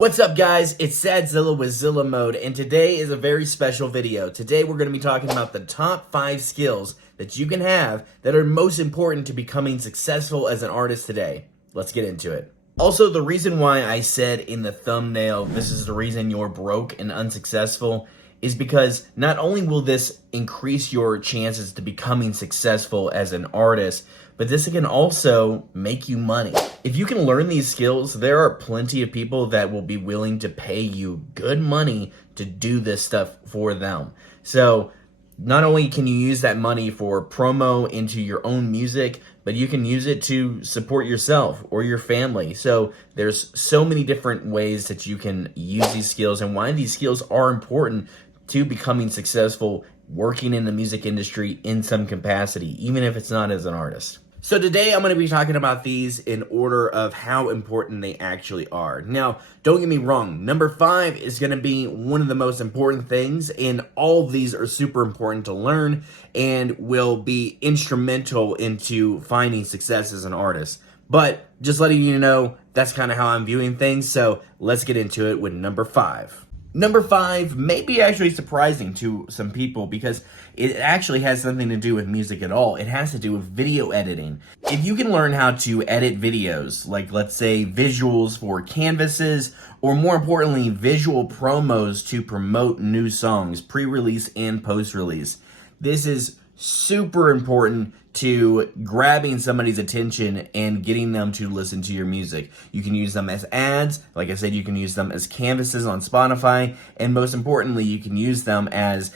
What's up, guys? It's Zilla with Zilla Mode, and today is a very special video. Today we're going to be talking about the top 5 skills that you can have that are most important to becoming successful as an artist today. Let's get into it. Also, the reason why I said in the thumbnail, this is the reason you're broke and unsuccessful, is because not only will this increase your chances to becoming successful as an artist, but this can also make you money. If you can learn these skills, there are plenty of people that will be willing to pay you good money to do this stuff for them. So not only can you use that money for promo into your own music, but you can use it to support yourself or your family. So there's so many different ways that you can use these skills and why these skills are important to becoming successful working in the music industry in some capacity, even if it's not as an artist. So today I'm going to be talking about these in order of how important they actually are. Now, don't get me wrong, number 5 is going to be one of the most important things, and all of these are super important to learn and will be instrumental into finding success as an artist. But just letting you know, that's kind of how I'm viewing things, so let's get into it with number 5. Number 5 may be actually surprising to some people because it actually has something to do with music at all. It has to do with video editing. If you can learn how to edit videos, like let's say visuals for canvases, or more importantly, visual promos to promote new songs, pre-release and post-release, this is super important to grabbing somebody's attention and getting them to listen to your music. You can use them as ads. Like I said, you can use them as canvases on Spotify. And most importantly, you can use them as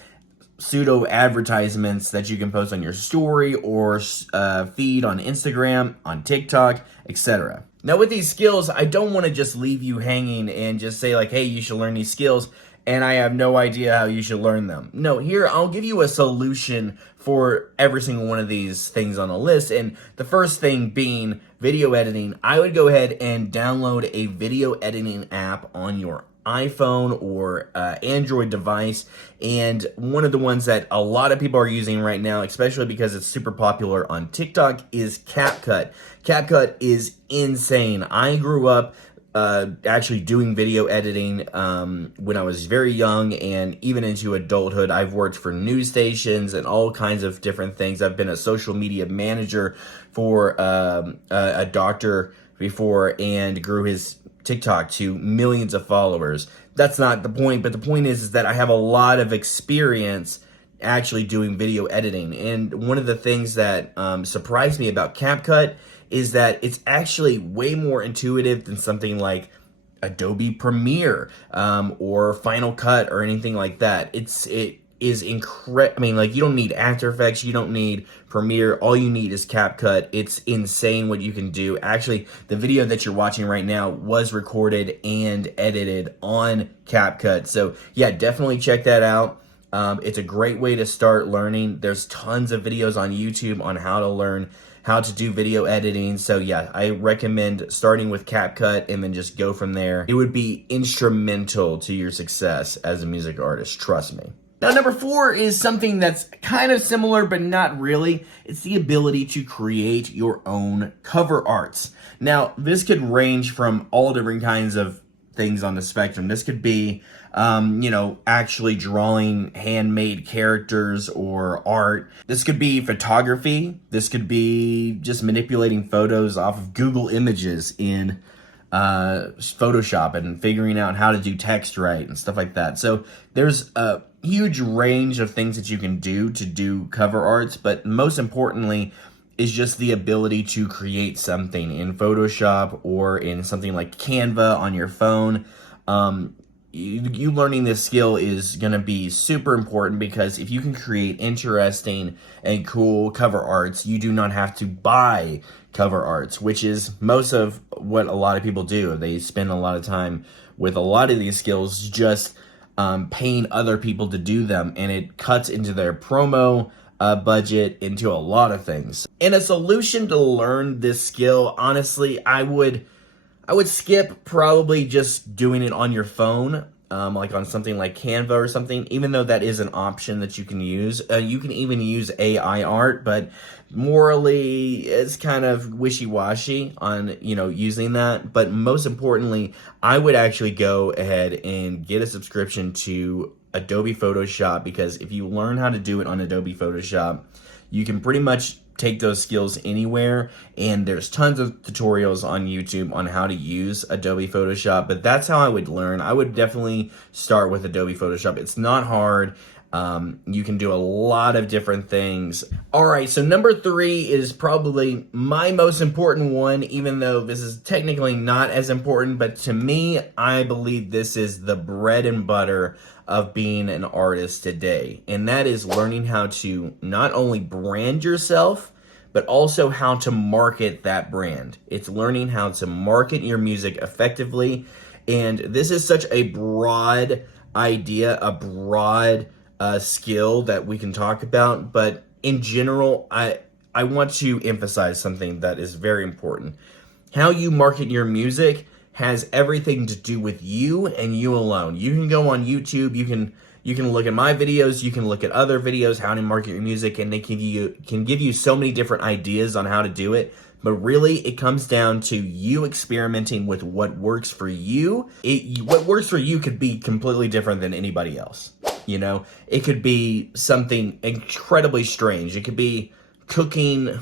pseudo advertisements that you can post on your story or feed on Instagram, on TikTok, etc. Now with these skills, I don't want to just leave you hanging and just say like, hey, you should learn these skills, and I have no idea how you should learn them. No, here, I'll give you a solution for every single one of these things on the list. And the first thing being video editing. I would go ahead and download a video editing app on your iPhone or Android device. And one of the ones that a lot of people are using right now, especially because it's super popular on TikTok, is CapCut. CapCut is insane. I grew up actually doing video editing when I was very young, and even into adulthood. I've worked for news stations and all kinds of different things. I've been a social media manager for a doctor before and grew his TikTok to millions of followers. That's not the point, but the point is that I have a lot of experience actually doing video editing. And one of the things that surprised me about CapCut is that it's actually way more intuitive than something like Adobe Premiere or Final Cut or anything like that. It is incredible. I mean, like, you don't need After Effects, you don't need Premiere, all you need is CapCut. It's insane what you can do. Actually, the video that you're watching right now was recorded and edited on CapCut. So yeah, definitely check that out. It's a great way to start learning. There's tons of videos on YouTube on how to learn how to do video editing. So yeah, I recommend starting with CapCut and then just go from there. It would be instrumental to your success as a music artist, trust me. Now, number 4 is something that's kind of similar, but not really. It's the ability to create your own cover arts. Now, this could range from all different kinds of things on the spectrum. This could be, actually drawing handmade characters or art. This could be photography. This could be just manipulating photos off of Google Images in Photoshop and figuring out how to do text right and stuff like that. So there's a huge range of things that you can do to do cover arts, but most importantly is just the ability to create something in Photoshop or in something like Canva on your phone. You learning this skill is going to be super important because if you can create interesting and cool cover arts, you do not have to buy cover arts, which is most of what a lot of people do. They spend a lot of time with a lot of these skills just paying other people to do them, and it cuts into their promo budget, into a lot of things. And a solution to learn this skill, honestly, I would skip probably just doing it on your phone. like on something like Canva or something, even though that is an option that you can use. You can even use AI art, but morally it's kind of wishy-washy on, using that. But most importantly, I would actually go ahead and get a subscription to Adobe Photoshop, because if you learn how to do it on Adobe Photoshop, you can pretty much take those skills anywhere, and there's tons of tutorials on YouTube on how to use Adobe Photoshop. But that's how I would learn. I would definitely start with Adobe Photoshop. It's not hard. You can do a lot of different things. All right, so number 3 is probably my most important one, even though this is technically not as important, but to me, I believe this is the bread and butter of being an artist today. And that is learning how to not only brand yourself, but also how to market that brand. It's learning how to market your music effectively. And this is such a broad idea, a broad skill that we can talk about, but in general, I want to emphasize something that is very important. How you market your music has everything to do with you and you alone. You can go on YouTube, you can look at my videos, you can look at other videos, how to market your music, and they can give you so many different ideas on how to do it. But really, it comes down to you experimenting with what works for you. What works for you could be completely different than anybody else. It could be something incredibly strange. It could be cooking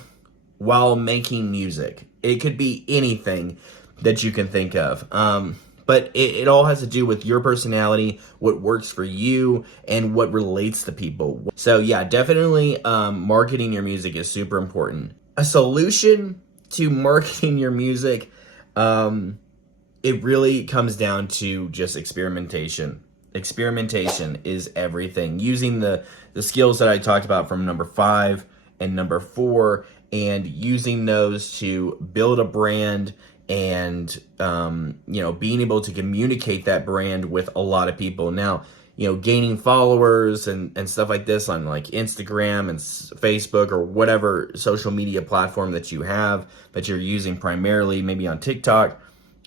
while making music. It could be anything that you can think of. But it all has to do with your personality, what works for you, and what relates to people. So yeah, definitely marketing your music is super important. A solution to marketing your music, it really comes down to just experimentation. Experimentation is everything. Using the skills that I talked about from number 5 and number 4, and using those to build a brand, and being able to communicate that brand with a lot of people. Now, gaining followers and stuff like this on like Instagram and Facebook or whatever social media platform that you have, that you're using primarily, maybe on TikTok,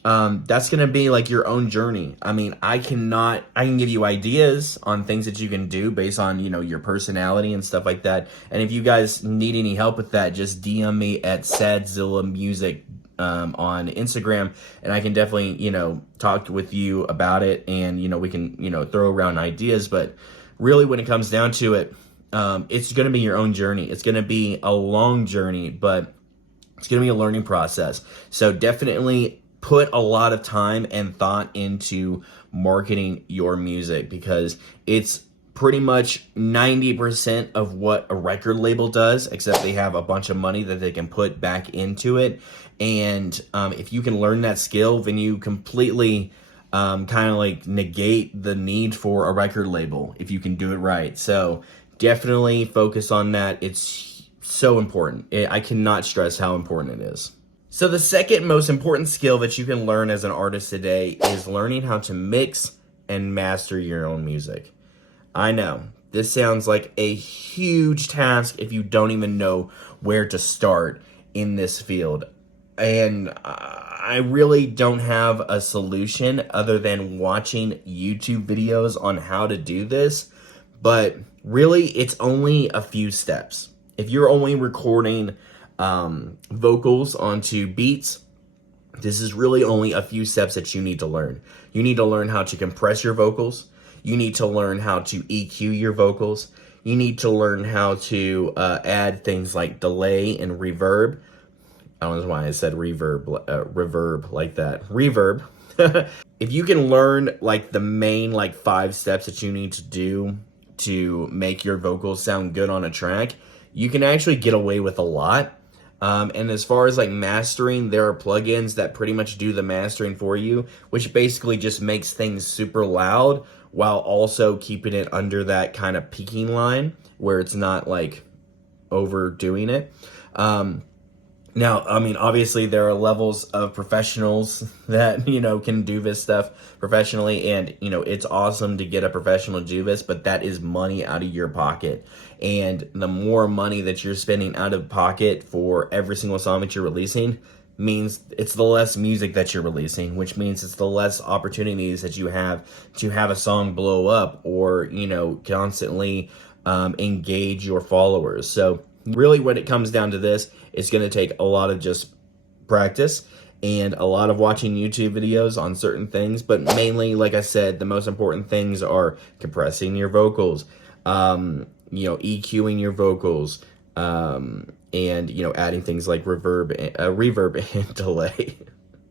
that's going to be like your own journey. I mean, I can give you ideas on things that you can do based on, your personality and stuff like that. And if you guys need any help with that, just DM me at Zilla Music on Instagram, and I can definitely, talk with you about it, and, we can, throw around ideas. But really, when it comes down to it, it's going to be your own journey. It's going to be a long journey, but it's going to be a learning process. So definitely put a lot of time and thought into marketing your music, because it's pretty much 90% of what a record label does, except they have a bunch of money that they can put back into it. And if you can learn that skill, then you completely kind of like negate the need for a record label if you can do it right. So definitely focus on that. It's so important. I cannot stress how important it is. So the second most important skill that you can learn as an artist today is learning how to mix and master your own music. I know, this sounds like a huge task if you don't even know where to start in this field. And I really don't have a solution other than watching YouTube videos on how to do this. But really, it's only a few steps. If you're only recording vocals onto beats, this is really only a few steps that you need to learn. You need to learn how to compress your vocals. You need to learn how to EQ your vocals. You need to learn how to add things like delay and reverb. I don't know why I said reverb like that. Reverb. If you can learn like the main 5 steps that you need to do to make your vocals sound good on a track, you can actually get away with a lot. And as far as mastering, there are plugins that pretty much do the mastering for you, which basically just makes things super loud while also keeping it under that kind of peaking line where it's not overdoing it. Now, I mean, obviously there are levels of professionals that, can do this stuff professionally, and, it's awesome to get a professional to do this, but that is money out of your pocket. And the more money that you're spending out of pocket for every single song that you're releasing, means it's the less music that you're releasing, which means it's the less opportunities that you have to have a song blow up or, constantly engage your followers. So really when it comes down to this, it's going to take a lot of just practice and a lot of watching YouTube videos on certain things, but mainly, like I said, the most important things are compressing your vocals, EQing your vocals, and adding things like reverb and delay.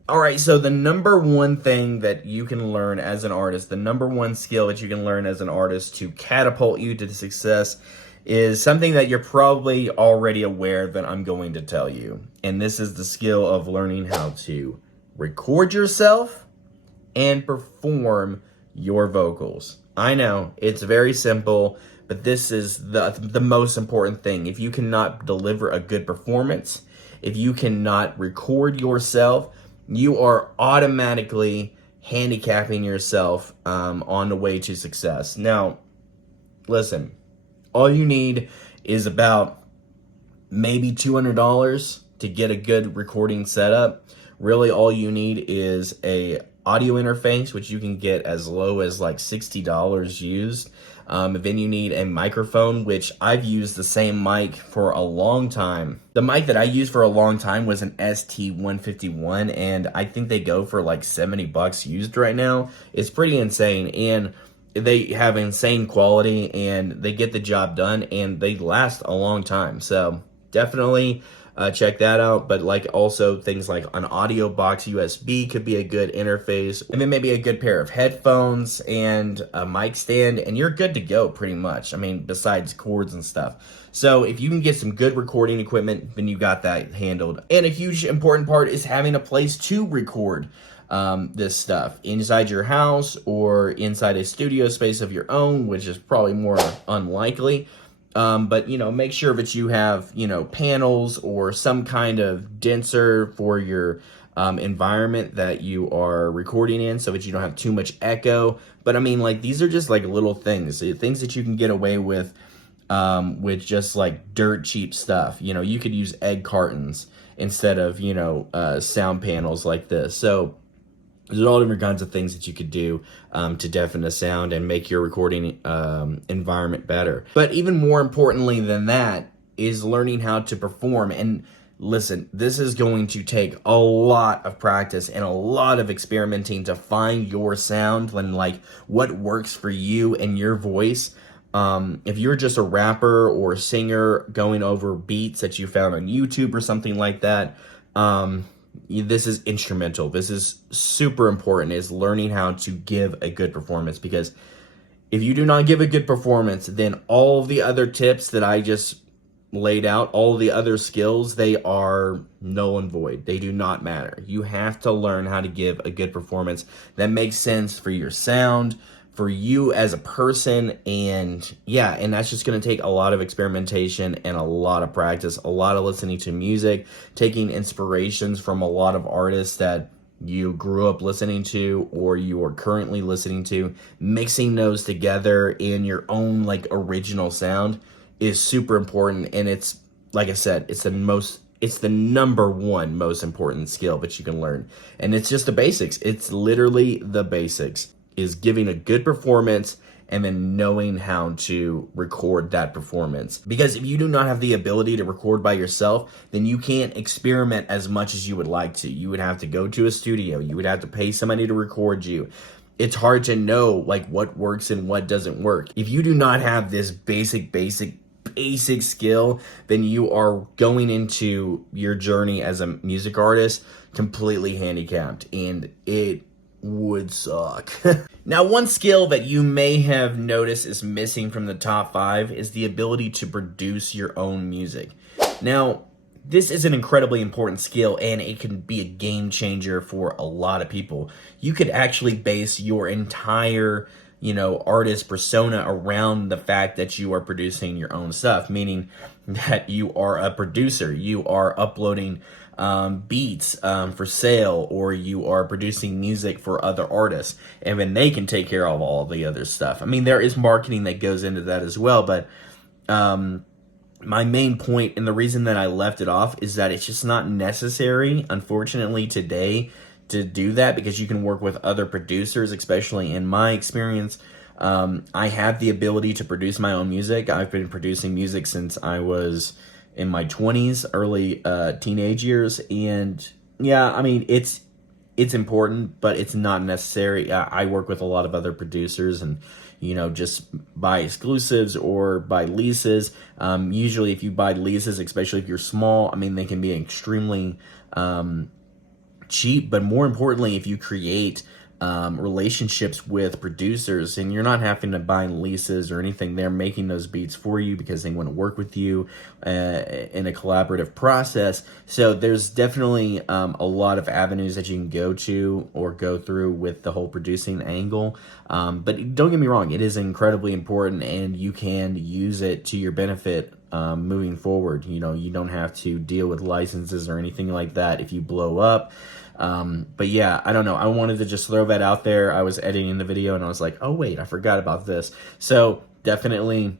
All right, so the number one thing that you can learn as an artist, the number one skill that you can learn as an artist to catapult you to success is something that you're probably already aware that I'm going to tell you. And this is the skill of learning how to record yourself and perform your vocals. I know, it's very simple, but this is the most important thing. If you cannot deliver a good performance, if you cannot record yourself, you are automatically handicapping yourself on the way to success. Now, listen, all you need is about maybe $200 to get a good recording setup. Really, all you need is a audio interface, which you can get as low as like $60 used. Then you need a microphone, which I've used the same mic for a long time. The mic that I used for a long time was an ST-151, and I think they go for like $70 used right now. It's pretty insane, and they have insane quality, and they get the job done, and they last a long time. So definitely check that out. But like also things like an audio box USB could be a good interface, and then maybe a good pair of headphones and a mic stand, and you're good to go pretty much. I mean, besides cords and stuff. So if you can get some good recording equipment, then you got that handled. And a huge important part is having a place to record this stuff inside your house or inside a studio space of your own, which is probably more unlikely. But make sure that you have, panels or some kind of denser for your environment that you are recording in, so that you don't have too much echo. But I mean, like, these are just like little things that you can get away with just like dirt cheap stuff. You could use egg cartons instead of, sound panels like this. So there's all different kinds of things that you could do to deafen the sound and make your recording environment better. But even more importantly than that is learning how to perform. And listen, this is going to take a lot of practice and a lot of experimenting to find your sound and like what works for you and your voice. If you're just a rapper or a singer going over beats that you found on YouTube or something like that, this is instrumental. This is super important, is learning how to give a good performance, because if you do not give a good performance, then all of the other tips that I just laid out, all the other skills, they are null and void. They do not matter. You have to learn how to give a good performance that makes sense for your sound, for you as a person, and that's just going to take a lot of experimentation and a lot of practice, a lot of listening to music, taking inspirations from a lot of artists that you grew up listening to or you are currently listening to, mixing those together in your own like original sound is super important. And it's, like I said, it's the number one most important skill that you can learn. And it's just the basics. It's literally the basics, is giving a good performance and then knowing how to record that performance. Because if you do not have the ability to record by yourself, then you can't experiment as much as you would like to. You would have to go to a studio. You would have to pay somebody to record you. It's hard to know like what works and what doesn't work. If you do not have this basic skill, then you are going into your journey as a music artist completely handicapped, and it would suck. Now, one skill that you may have noticed is missing from the top 5 is the ability to produce your own music. Now, this is an incredibly important skill, and it can be a game changer for a lot of people. You could actually base your entire, artist persona around the fact that you are producing your own stuff, meaning that you are a producer, you are uploading beats for sale, or you are producing music for other artists, and then they can take care of all the other stuff. I mean, there is marketing that goes into that as well, but my main point and the reason that I left it off is that it's just not necessary, unfortunately, today to do that, because you can work with other producers, especially in my experience. I have the ability to produce my own music. I've been producing music since I was in my 20s, early teenage years, and yeah, I mean, it's important, but it's not necessary. I work with a lot of other producers, and just buy exclusives or buy leases. Usually, if you buy leases, especially if you're small, I mean, they can be extremely cheap. But more importantly, if you create relationships with producers, and you're not having to buy leases or anything, they're making those beats for you because they want to work with you in a collaborative process. So there's definitely a lot of avenues that you can go to or go through with the whole producing angle. But don't get me wrong, it is incredibly important, and you can use it to your benefit moving forward. You don't have to deal with licenses or anything like that if you blow up. But yeah, I don't know. I wanted to just throw that out there. I was editing the video and I was like, oh wait, I forgot about this. So definitely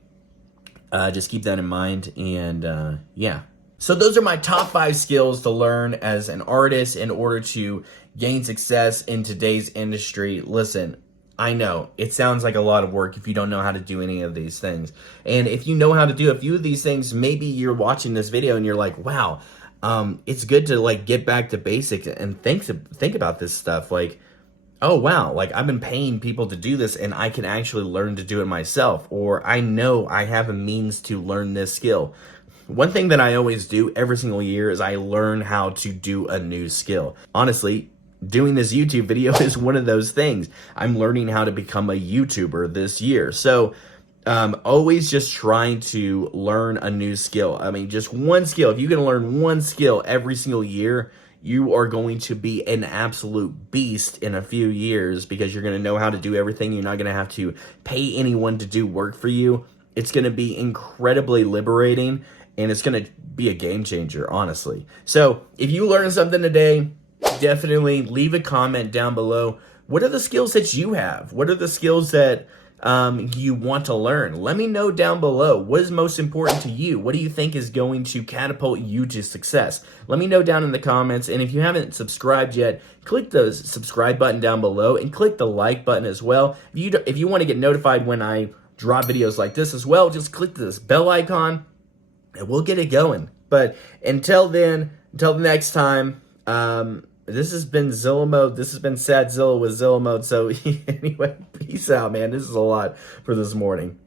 just keep that in mind. And yeah. So those are my top 5 skills to learn as an artist in order to gain success in today's industry. Listen, I know it sounds like a lot of work if you don't know how to do any of these things. And if you know how to do a few of these things, maybe you're watching this video and you're like, wow, it's good to like get back to basics and think about this stuff. Like, oh wow, like I've been paying people to do this and I can actually learn to do it myself, or I know I have a means to learn this skill. One thing that I always do every single year is I learn how to do a new skill. Honestly, doing this YouTube video is one of those things. I'm learning how to become a YouTuber this year. So always just trying to learn a new skill. I mean, just one skill. If you can learn one skill every single year, you are going to be an absolute beast in a few years, because you're going to know how to do everything. You're not going to have to pay anyone to do work for you. It's going to be incredibly liberating, and it's going to be a game changer, honestly. So if you learned something today, definitely leave a comment down below. What are the skills that you have? What are the skills that you want to learn? Let me know down below. What is most important to you? What do you think is going to catapult you to success? Let me know down in the comments. And if you haven't subscribed yet, click the subscribe button down below and click the like button as well. If you want to get notified when I drop videos like this as well, just click this bell icon and we'll get it going. But until then, until the next time, this has been Zilla Mode. This has been Sad Zilla with Zilla Mode. So anyway, peace out, man. This is a lot for this morning.